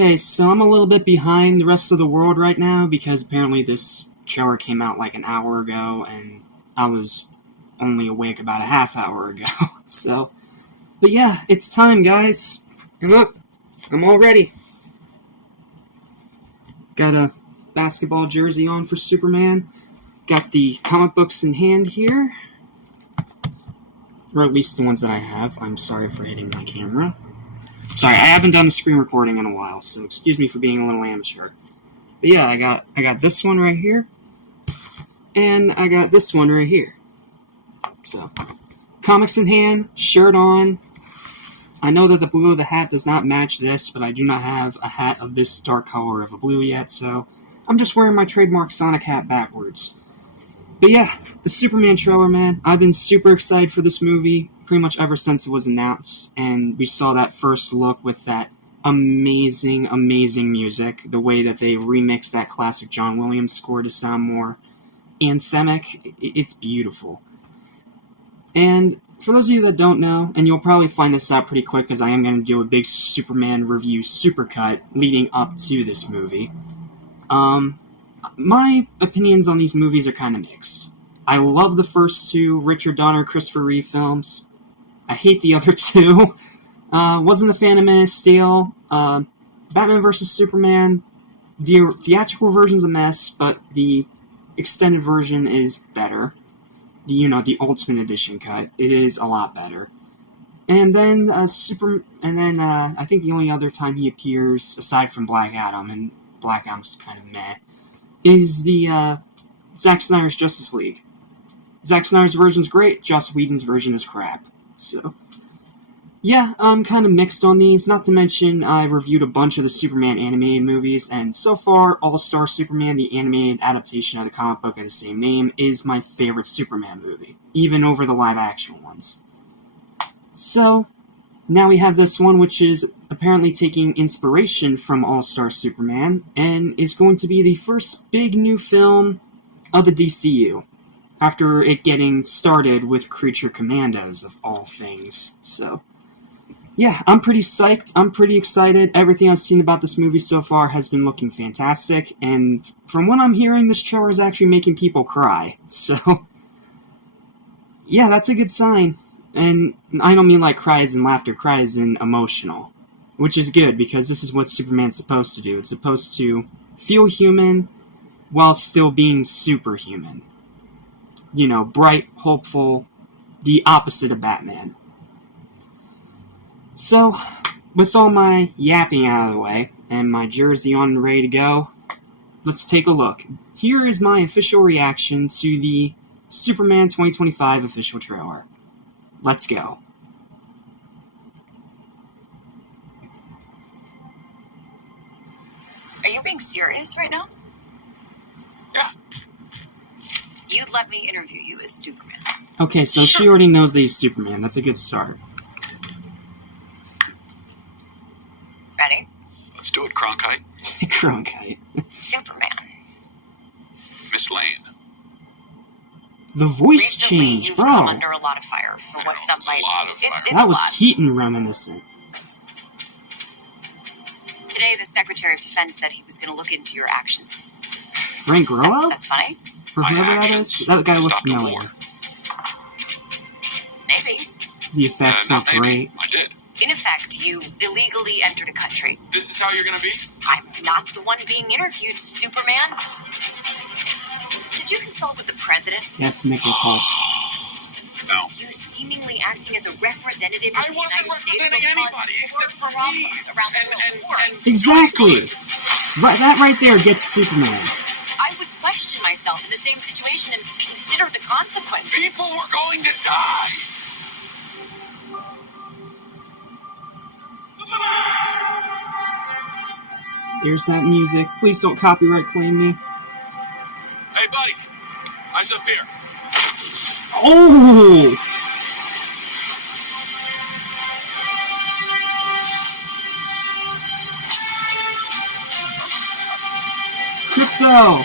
Okay, so I'm a little bit behind the rest of the world right now because apparently this trailer came out like an hour ago and I was only awake about a half hour ago. So, but yeah, it's time, guys. And look, I'm all ready. Got a basketball jersey on for Superman. Got the comic books in hand here. Or at least the ones that I have. I'm sorry for hitting my camera. Sorry, I haven't done a screen recording in a while, so excuse me for being a little amateur. But yeah, I got this one right here. And I got this one right here. So, comics in hand, shirt on. I know that the blue of the hat does not match this, but I do not have a hat of this dark color of a blue yet, so I'm just wearing my trademark Sonic hat backwards. But yeah, the Superman trailer, man. I've been super excited for this movie pretty much ever since it was announced, and we saw that first look with that amazing, amazing music. The way that they remixed that classic John Williams score to sound more anthemic, it's beautiful. And for those of you that don't know, and you'll probably find this out pretty quick because I am going to do a big Superman review supercut leading up to this movie, my opinions on these movies are kind of mixed. I love the first two Richard Donner, Christopher Reeve films. I hate the other two. Wasn't a fan of Man of Steel. Batman vs. Superman, the theatrical version's a mess, but the extended version is better. The Ultimate Edition cut. It is a lot better. And then I think the only other time he appears, aside from Black Adam, and Black Adam's kind of meh, is the Zack Snyder's Justice League. Zack Snyder's version's great, Joss Whedon's version is crap. So, yeah, I'm kind of mixed on these. Not to mention, I reviewed a bunch of the Superman animated movies, and so far, All-Star Superman, the animated adaptation of the comic book of the same name, is my favorite Superman movie, even over the live-action ones. So, now we have this one, which is apparently taking inspiration from All-Star Superman, and is going to be the first big new film of the DCU, after it getting started with Creature Commandos, of all things. So, yeah, I'm pretty psyched. I'm pretty excited. Everything I've seen about this movie so far has been looking fantastic, and from what I'm hearing, this trailer is actually making people cry. So, yeah, that's a good sign. And I don't mean like cries in laughter, cries in emotional. Which is good, because this is what Superman's supposed to do. It's supposed to feel human while still being superhuman. Bright, hopeful, the opposite of Batman. So, with all my yapping out of the way, and my jersey on and ready to go, let's take a look. Here is my official reaction to the Superman 2025 official trailer. Let's go. Are you being serious right now? Yeah. You'd let me interview you as Superman. Okay, so Sure. She already knows that he's Superman. That's a good start. Ready? Let's do it, Cronkite. Cronkite. Superman. Miss Lane. The voice Recently, change, you've bro. come under a lot of fire for I what know, some it's a might... lot of fire. It's That a was lot. Keaton reminiscent. Today, the Secretary of Defense said he was going to look into your actions. Frank Grillo? That's funny. Or My whoever that actions is? That guy looks stopped a familiar. war. Maybe. The effects Not look maybe. great. I did. In effect, you illegally entered a country. This is how you're gonna be? I'm not the one being interviewed, Superman. Did you consult with the president? Yes, Nicholas Holt. No. You seemingly acting as a representative of I the wasn't United States representing will cause anybody more except for me. problems around the world. Exactly! That right there gets Superman. I would question myself in the same situation and consider the consequences. People were going to die. There's that music. Please don't copyright claim me. Hey, buddy. Eyes up here. Oh! Crypto!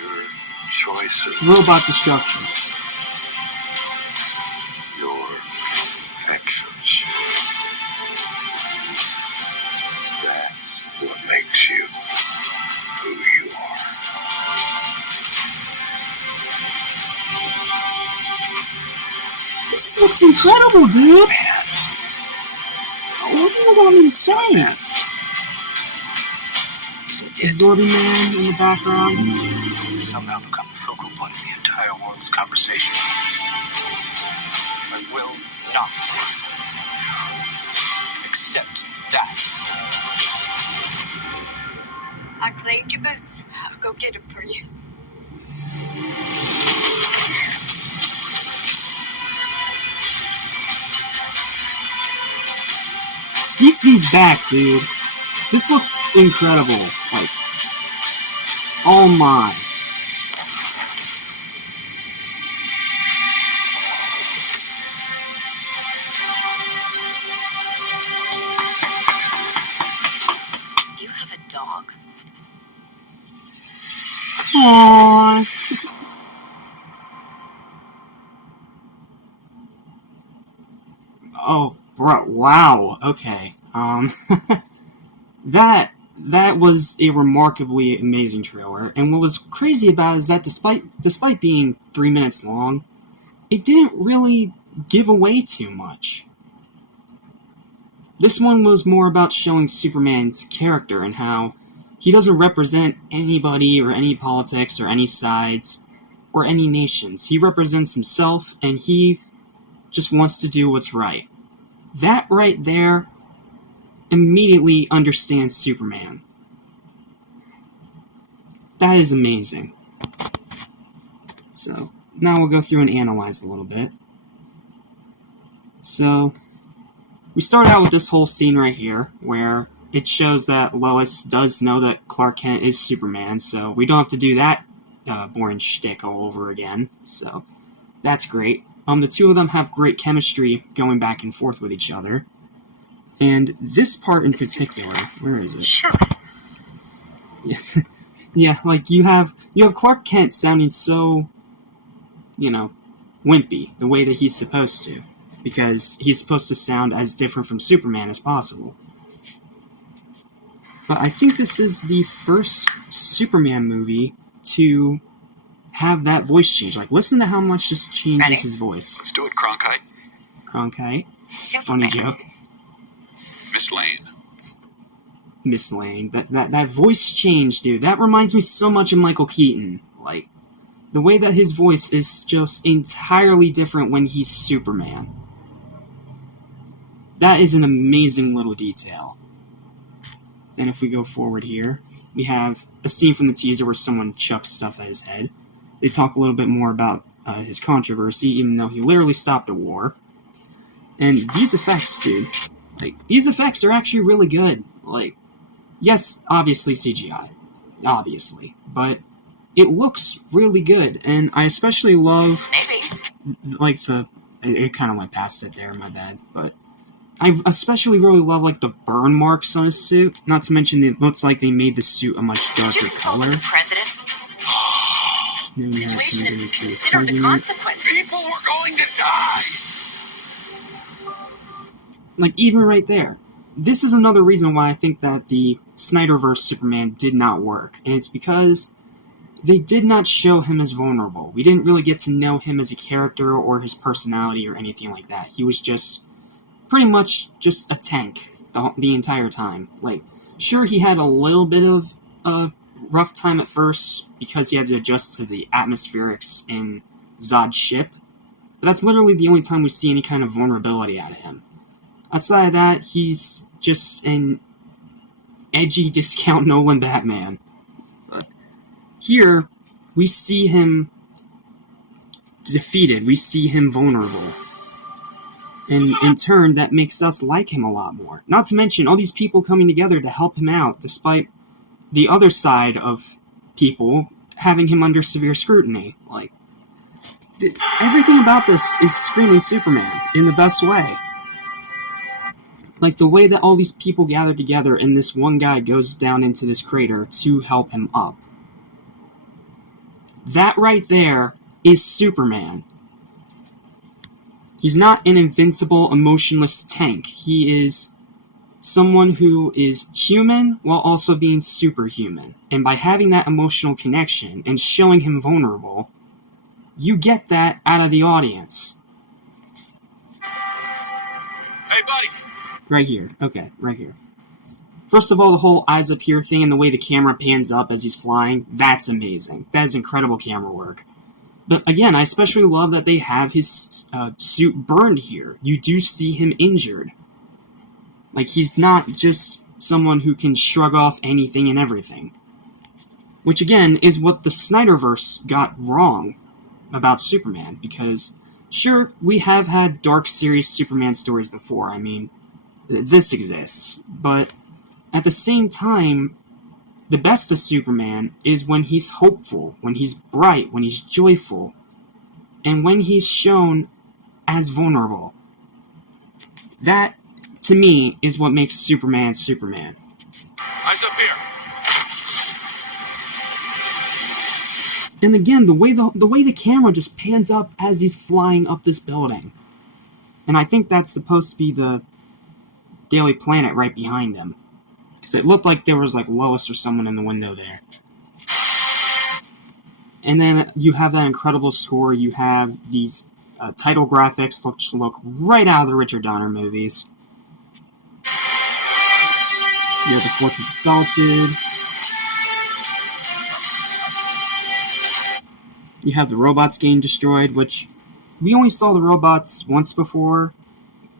Your choices, Robot destruction. your actions. This looks incredible, dude! What do you want me to say? Absorbing Man in the background. Somehow become the focal point of the entire world's conversation. I will not accept that. I claimed your boots. I'll go get them for you. DC's back, dude. This looks incredible. Like, oh my. You have a dog? Aww. Oh, bro, wow, okay. That was a remarkably amazing trailer, and what was crazy about it is that despite being 3 minutes long, it didn't really give away too much. This one was more about showing Superman's character and how he doesn't represent anybody or any politics or any sides or any nations. He represents himself, and he just wants to do what's right. That right there immediately understands Superman. That is amazing. So, now we'll go through and analyze a little bit. So, we start out with this whole scene right here, where it shows that Lois does know that Clark Kent is Superman, so we don't have to do that boring shtick all over again, so that's great. The two of them have great chemistry going back and forth with each other. And this part in particular, where is it? Sure. Yeah, like you have Clark Kent sounding so, wimpy, the way that he's supposed to. Because he's supposed to sound as different from Superman as possible. But I think this is the first Superman movie to have that voice change. Like, listen to how much this changes his voice. Let's do it, Cronkite. Cronkite. Superman. Funny joke. Miss Lane. Miss Lane. That voice change, dude. That reminds me so much of Michael Keaton. Like, the way that his voice is just entirely different when he's Superman. That is an amazing little detail. And if we go forward here, we have a scene from the teaser where someone chucks stuff at his head. They talk a little bit more about his controversy, even though he literally stopped a war. And these effects, dude, these effects are actually really good. Like, yes, obviously CGI. Obviously. But it looks really good. And I especially love, it kind of went past it there, my bad. But I especially really love, the burn marks on his suit. Not to mention, it looks like they made the suit a much darker Did you consult color. with the president? Situation and consider the consequences. People were going to die! Even right there. This is another reason why I think that the Snyderverse Superman did not work. And it's because they did not show him as vulnerable. We didn't really get to know him as a character or his personality or anything like that. He was just pretty much just a tank the entire time. Sure, he had a little bit of a rough time at first because he had to adjust to the atmospherics in Zod's ship, but that's literally the only time we see any kind of vulnerability out of him. Outside of that, he's just an edgy discount Nolan Batman. But here, we see him defeated, we see him vulnerable. And in turn, that makes us like him a lot more. Not to mention all these people coming together to help him out, despite the other side of people having him under severe scrutiny. Everything about this is screaming Superman in the best way. The way that all these people gather together and this one guy goes down into this crater to help him up. That right there is Superman. He's not an invincible, emotionless tank. He is someone who is human while also being superhuman. And by having that emotional connection and showing him vulnerable, you get that out of the audience. Hey, buddy. Right here. Okay, right here. First of all, the whole eyes up here thing and the way the camera pans up as he's flying, that's amazing. That is incredible camera work. But again, I especially love that they have his suit burned here. You do see him injured. Like, he's not just someone who can shrug off anything and everything. Which, again, is what the Snyderverse got wrong about Superman. Because, sure, we have had Dark Series Superman stories before. I mean, this exists. But at the same time, the best of Superman is when he's hopeful, when he's bright, when he's joyful, and when he's shown as vulnerable. That, to me, is what makes Superman Superman. Eyes up here. And again, the way the camera just pans up as he's flying up this building. And I think that's supposed to be the Daily Planet right behind him. Because it looked like there was like Lois or someone in the window there. And then you have that incredible score. You have these title graphics which look right out of the Richard Donner movies. You have the Fortress of Solitude. You have the robots getting destroyed, which we only saw the robots once before.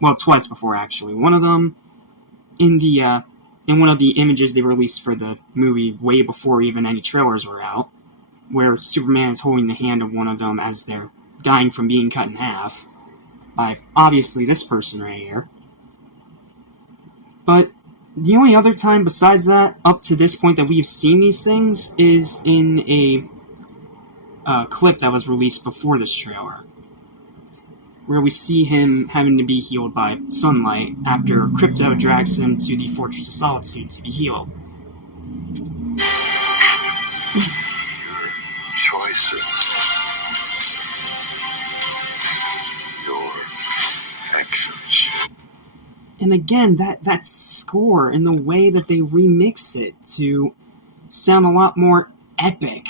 Well, twice before, actually. One of them in one of the images they released for the movie way before even any trailers were out, where Superman is holding the hand of one of them as they're dying from being cut in half by, obviously, this person right here. But the only other time besides that, up to this point, that we've seen these things is in a clip that was released before this trailer, where we see him having to be healed by sunlight after Krypto drags him to the Fortress of Solitude to be healed. Your choices, your actions. And again, that score and the way that they remix it to sound a lot more epic.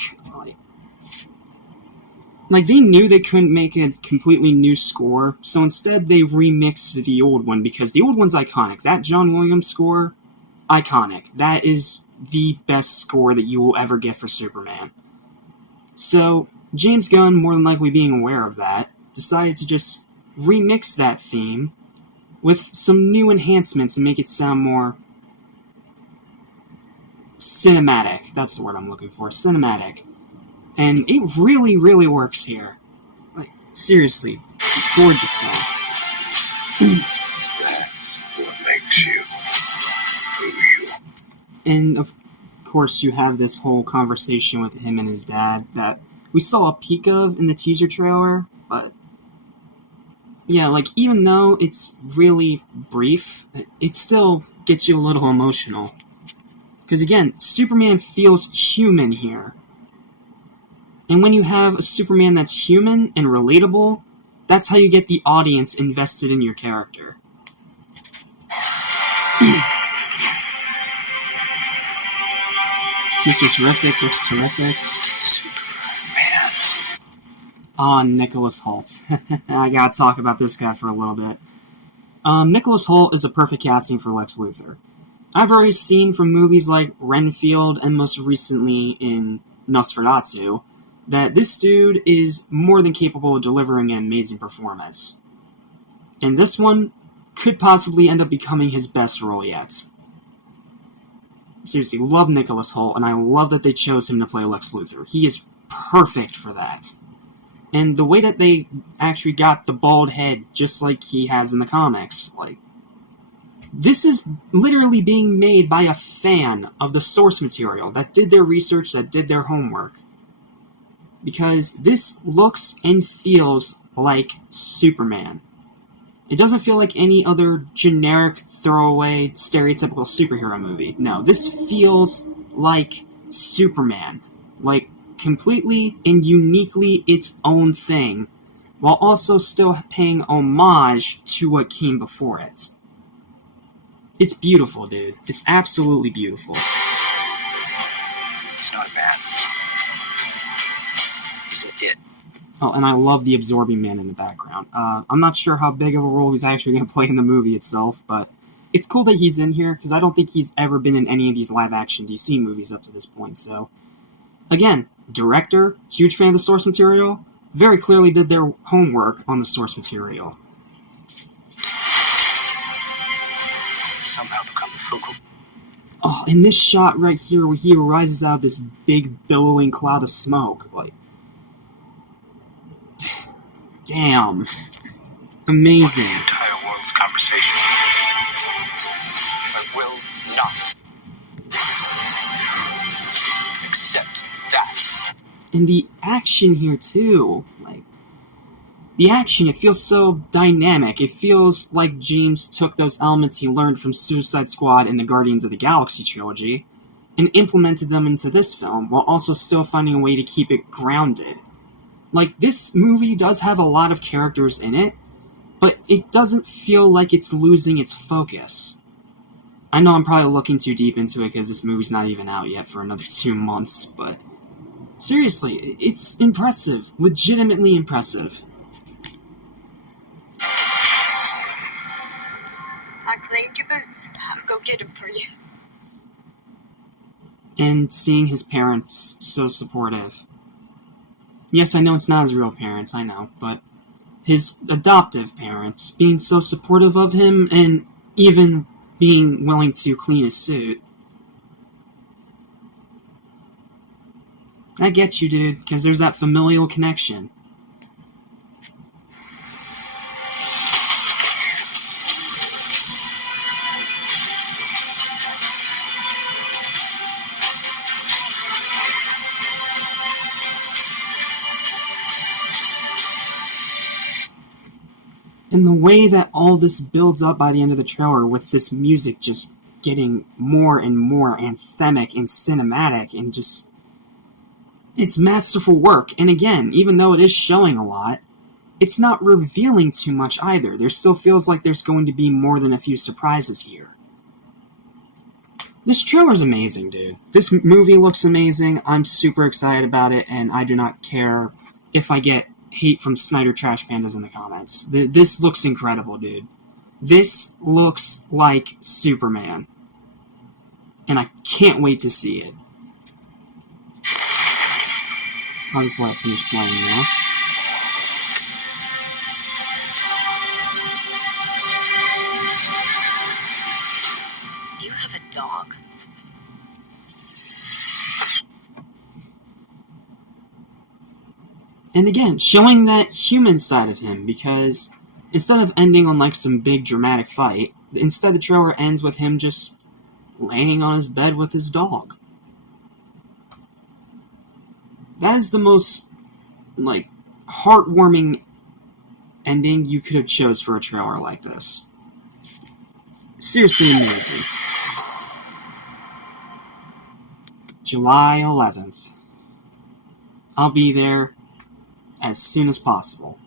Like, they knew they couldn't make a completely new score, so instead they remixed the old one, because the old one's iconic. That John Williams score, iconic. That is the best score that you will ever get for Superman. So, James Gunn, more than likely being aware of that, decided to just remix that theme with some new enhancements and make it sound more cinematic. That's the word I'm looking for, cinematic. And it really, really works here. Like, seriously, gorgeous song. That's what makes you who you are. And, of course, you have this whole conversation with him and his dad that we saw a peek of in the teaser trailer, but yeah, like, even though it's really brief, it still gets you a little emotional. Because, again, Superman feels human here. And when you have a Superman that's human and relatable, that's how you get the audience invested in your character. Mr. Terrific looks terrific. Superman. Ah, Nicholas Hoult. I gotta talk about this guy for a little bit. Nicholas Hoult is a perfect casting for Lex Luthor. I've already seen from movies like Renfield and most recently in Nosferatu that this dude is more than capable of delivering an amazing performance. And this one could possibly end up becoming his best role yet. Seriously, love Nicholas Hoult, and I love that they chose him to play Lex Luthor. He is perfect for that. And the way that they actually got the bald head, just like he has in the comics, like, this is literally being made by a fan of the source material that did their research, that did their homework. Because this looks and feels like Superman. It doesn't feel like any other generic, throwaway, stereotypical superhero movie. No, this feels like Superman. Like, completely and uniquely its own thing, while also still paying homage to what came before it. It's beautiful, dude. It's absolutely beautiful. It's not bad. It's a it. Oh, and I love the absorbing man in the background. I'm not sure how big of a role he's actually going to play in the movie itself, but it's cool that he's in here, because I don't think he's ever been in any of these live-action DC movies up to this point, so... Again, director, huge fan of the source material, very clearly did their homework on the source material. Somehow become the focal. Oh, and this shot right here where he arises out of this big billowing cloud of smoke, like... Damn. Amazing. The entire world's conversation. I will not accept that. And the action here, too. Like, the action, it feels so dynamic. It feels like James took those elements he learned from Suicide Squad and the Guardians of the Galaxy trilogy and implemented them into this film, while also still finding a way to keep it grounded. Like, this movie does have a lot of characters in it, but it doesn't feel like it's losing its focus. I know I'm probably looking too deep into it because this movie's not even out yet for another 2 months, but seriously, it's impressive. Legitimately impressive. I claimed your boots. I'll go get them for you. And seeing his parents so supportive. Yes, I know it's not his real parents, I know, but his adoptive parents being so supportive of him and even being willing to clean his suit. I get you, dude, because there's that familial connection. And the way that all this builds up by the end of the trailer, with this music just getting more and more anthemic and cinematic, and just... It's masterful work. And again, even though it is showing a lot, it's not revealing too much either. There still feels like there's going to be more than a few surprises here. This trailer's amazing, dude. This movie looks amazing. I'm super excited about it, and I do not care if I get hate from Snyder Trash Pandas in the comments. This looks incredible, dude. This looks like Superman. And I can't wait to see it. I'll just let it finish playing now. You have a dog? And again, showing that human side of him, because instead of ending on like some big dramatic fight, instead the trailer ends with him just laying on his bed with his dog. That is the most, like, heartwarming ending you could have chose for a trailer like this. Seriously amazing. July 11th. I'll be there as soon as possible.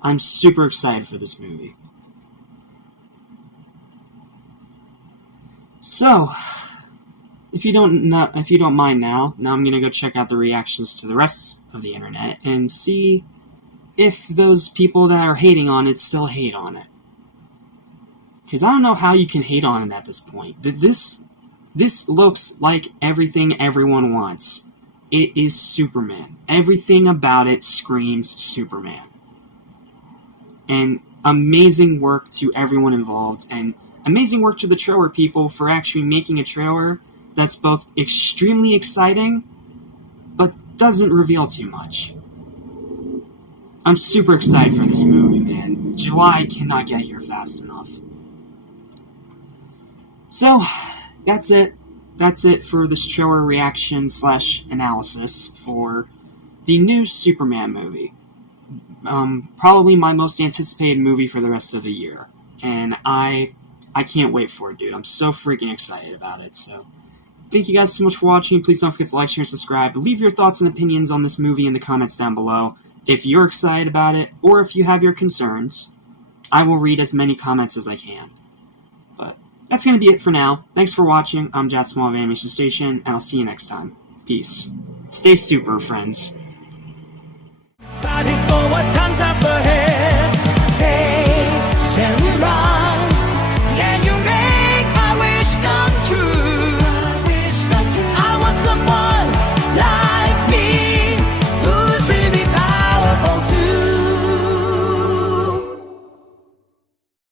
I'm super excited for this movie. So, if you don't mind now I'm gonna go check out the reactions to the rest of the internet and see if those people that are hating on it still hate on it. Because I don't know how you can hate on it at this point. This looks like everything everyone wants. It is Superman. Everything about it screams Superman. And amazing work to everyone involved, and amazing work to the trailer people for actually making a trailer that's both extremely exciting, but doesn't reveal too much. I'm super excited for this movie, man. July cannot get here fast enough. So, that's it. That's it for this trailer reaction / analysis for the new Superman movie. Probably my most anticipated movie for the rest of the year. And I can't wait for it, dude. I'm so freaking excited about it. So, thank you guys so much for watching. Please don't forget to like, share, and subscribe. Leave your thoughts and opinions on this movie in the comments down below. If you're excited about it, or if you have your concerns, I will read as many comments as I can. But that's going to be it for now. Thanks for watching. I'm Jat Small of Animation Station, and I'll see you next time. Peace. Stay super, friends. Excited for what comes up ahead.